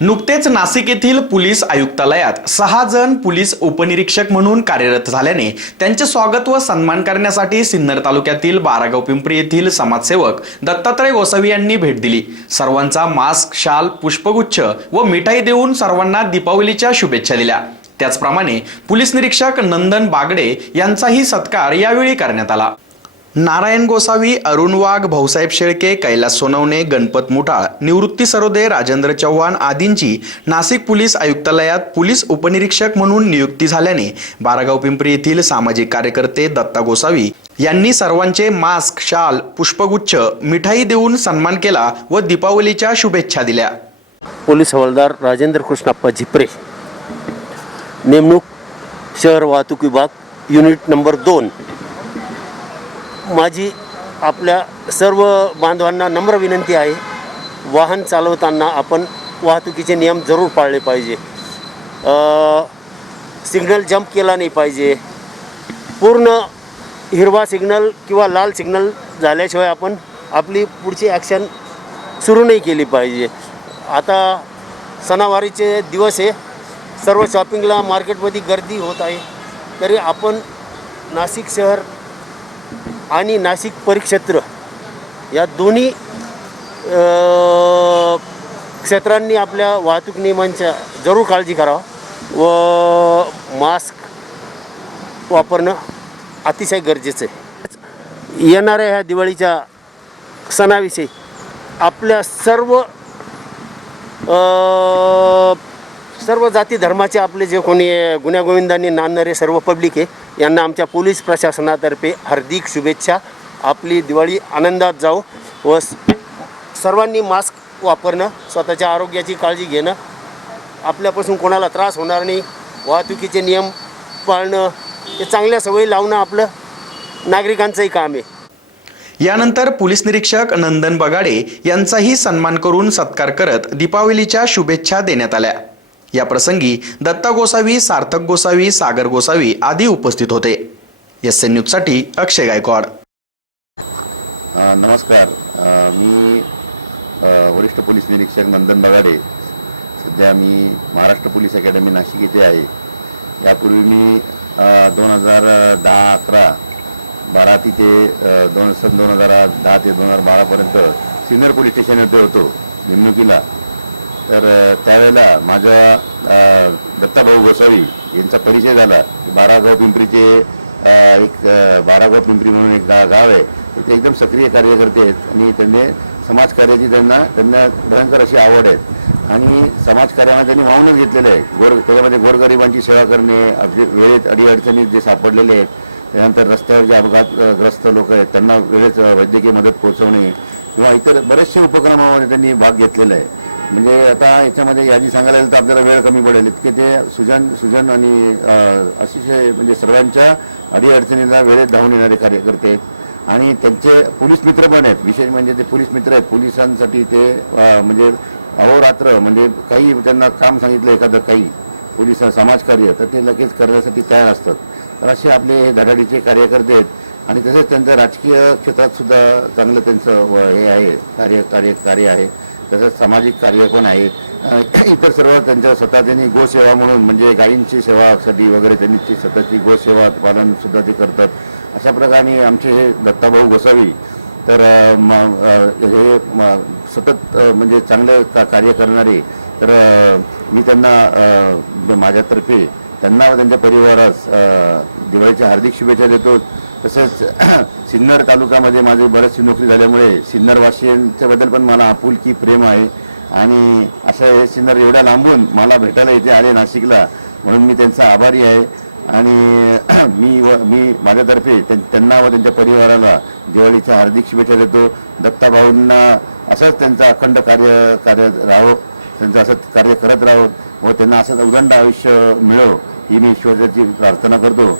नुकतेच नाशिक येथील पोलीस आयुक्तालयात सहा जण पोलीस उपनिरीक्षक म्हणून कार्यरत झाल्याने त्यांचे स्वागत व सन्मान करण्यासाठी सिन्नर तालुक्यातील बारागाव पिंपरी येथील समाजसेवक दत्तात्रय गोसावी यांनी भेट दिली. सर्वांचा मास्क शाल पुष्पगुच्छ व मिठाई देऊन सर्वांना दीपावलीच्या शुभेच्छा दिल्या. त्याचप्रमाणे पोलीस निरीक्षक नंदन बागडे यांचाही सत्कार यावेळी करण्यात आला. नारायण गोसावी अरुण वाघ भाऊसाहेब शेळके कैलास सोनवणे गणपत मुठाळ निवृत्ती सरोदे राजेंद्र चव्हाण आदींची नाशिक पोलीस आयुक्तालयात पोलीस उपनिरीक्षक म्हणून नियुक्ती झाल्याने बारागाव पिंपरी येथील सामाजिक कार्यकर्ते दत्ता गोसावी यांनी सर्वांचे मास्क शाल पुष्पगुच्छ मिठाई देऊन सन्मान केला व दीपावलीच्या शुभेच्छा दिल्या. पोलीस हवालदार राजेंद्र कृष्णाप्पा झिपरे. नेमणूक शहर वाहतूक विभाग युनिट नंबर दोन. माझी आपल्या सर्व बांधवांना नम्र विनंती आहे वाहन चालवताना आपण वाहतुकीचे नियम जरूर पाळले पाहिजे. सिग्नल जंप केला नाही पाहिजे. पूर्ण हिरवा सिग्नल किंवा लाल सिग्नल झाल्याशिवाय आपण आपली पुढची ॲक्शन सुरू नाही केली पाहिजे. आता सणावारीचे दिवस आहे. सर्व शॉपिंगला मार्केटमध्ये गर्दी होत आहे. तरी आपण नाशिक शहर आणि नाशिक परिक्षेत्र या दोन्ही क्षेत्रांनी आपल्या वाहतूक नियमांच्या जरूर काळजी करावं व मास्क वापरणं अतिशय गरजेचं आहे. येणाऱ्या ह्या दिवाळीच्या सणाविषयी आपल्या सर्व सर्व जाती धर्माचे आपले जे कोणी गुण्यागोविंदांनी नांदणारे सर्व पब्लिक आहे यांना आमच्या पोलीस प्रशासनातर्फे हार्दिक शुभेच्छा. आपली दिवाळी आनंदात जाऊ व सर्वांनी मास्क वापरणं स्वतःच्या आरोग्याची काळजी घेणं. आपल्यापासून कोणाला त्रास होणार नाही. वाहतुकीचे नियम पाळणं हे चांगल्या सवयी लावणं आपलं नागरिकांचंही काम आहे. यानंतर पोलीस निरीक्षक नंदन बगाडे यांचाही सन्मान करून सत्कार करत दीपावलीच्या शुभेच्छा देण्यात आल्या. या प्रसंगी दत्ता गोसावी सार्थक गोसावी सागर गोसावी आदी उपस्थित होते. एस एन न्यूजसाठी अक्षय गायकवाड. नमस्कार. मी वरिष्ठ पोलीस निरीक्षक नंदन बगाडे. सध्या मी महाराष्ट्र पोलीस अकॅडमी नाशिक येथे आहे. यापूर्वी मी दोन हजार दहा अकरा बारा तिथे दोन सन दोन हजार दहा ते दोन हजार बारापर्यंत सिन्नर पोलीस स्टेशन येथे होतो नेमणुकीला. तर त्यावेळेला माझ्या दत्ताभाऊ गोसावी यांचा परिचय झाला. बारागाव पिंपरीचे एक बारागाव पिंपरी म्हणून एक गा गाव आहे. ते एकदम सक्रिय कार्यकर्ते आहेत आणि त्यांनी समाजकार्याची त्यांना त्यांना भयंकर अशी आवड आहे. आणि समाजकार्यामध्ये त्यांनी वाहूनच घेतलेलं आहे. गोर त्याच्यामध्ये गोरगरिबांची सेवा करणे वेळेत अडीअडचणीत जे सापडलेले आहेत त्यानंतर रस्त्यावर जे अपघातग्रस्त लोक आहेत त्यांना वेळेत वैद्यकीय मदत पोहोचवणे किंवा इतर बरेचसे उपक्रमामध्ये त्यांनी भाग घेतलेला आहे. म्हणजे आता याच्यामध्ये यादी सांगायला गेलं तर आपल्याला वेळ कमी पडेल. इतके ते सुजन सुजन आणि अतिशय म्हणजे सर्वांच्या अडीअडचणीला वेळेत धावून येणारे कार्यकर्ते आहेत. आणि त्यांचे पोलीस मित्र पण आहेत. विशेष म्हणजे ते पोलीस मित्र आहेत. पोलिसांसाठी ते म्हणजे अहोरात्र म्हणजे काही त्यांना काम सांगितलं एखादं काही पोलीस समाजकार्य तर ते लगेच करण्यासाठी तयार असतात. तर असे आपले हे धडाडीचे कार्यकर्ते आहेत. आणि तसेच त्यांचं राजकीय क्षेत्रात सुद्धा चांगलं त्यांचं व हे आहे कार्य कार्य कार्य आहे. तसंच सामाजिक कार्य पण आहे. इतर सर्व त्यांच्या स्वतः त्यांनी गोसेवा म्हणून म्हणजे गायींची सेवासाठी वगैरे त्यांनी ती स्वतःची गोसेवा पालनसुद्धा ते करतात. अशा प्रकारे आमचे हे दत्ताभाऊ गोसावी तर म हे सतत म्हणजे चांगलं का कार्य करणारे तर मी त्यांना माझ्यातर्फे त्यांना व त्यांच्या परिवारास दिवाळीच्या हार्दिक शुभेच्छा देतो. तसेच सिन्नर तालुक्यामध्ये माझी बरेचशी नोकरी झाल्यामुळे सिन्नरवासियांच्याबद्दल पण मला आपुलकी प्रेम आहे. आणि अशा हे सिन्नर एवढ्या लांबून मला भेटायला इथे आले नाशिकला म्हणून मी त्यांचा आभारी आहे. आणि मी व मी माझ्यातर्फे त्यां- त्यांना व त्यांच्या परिवाराला दिवाळीच्या हार्दिक शुभेच्छा देतो. दत्ताभाऊंना असंच त्यांचं अखंड कार्य कार्य राहो त्यांचं असंच कार्य करत राहो व त्यांना असंच उदंड आयुष्य मिळो ही मी ईश्वराची प्रार्थना करतो.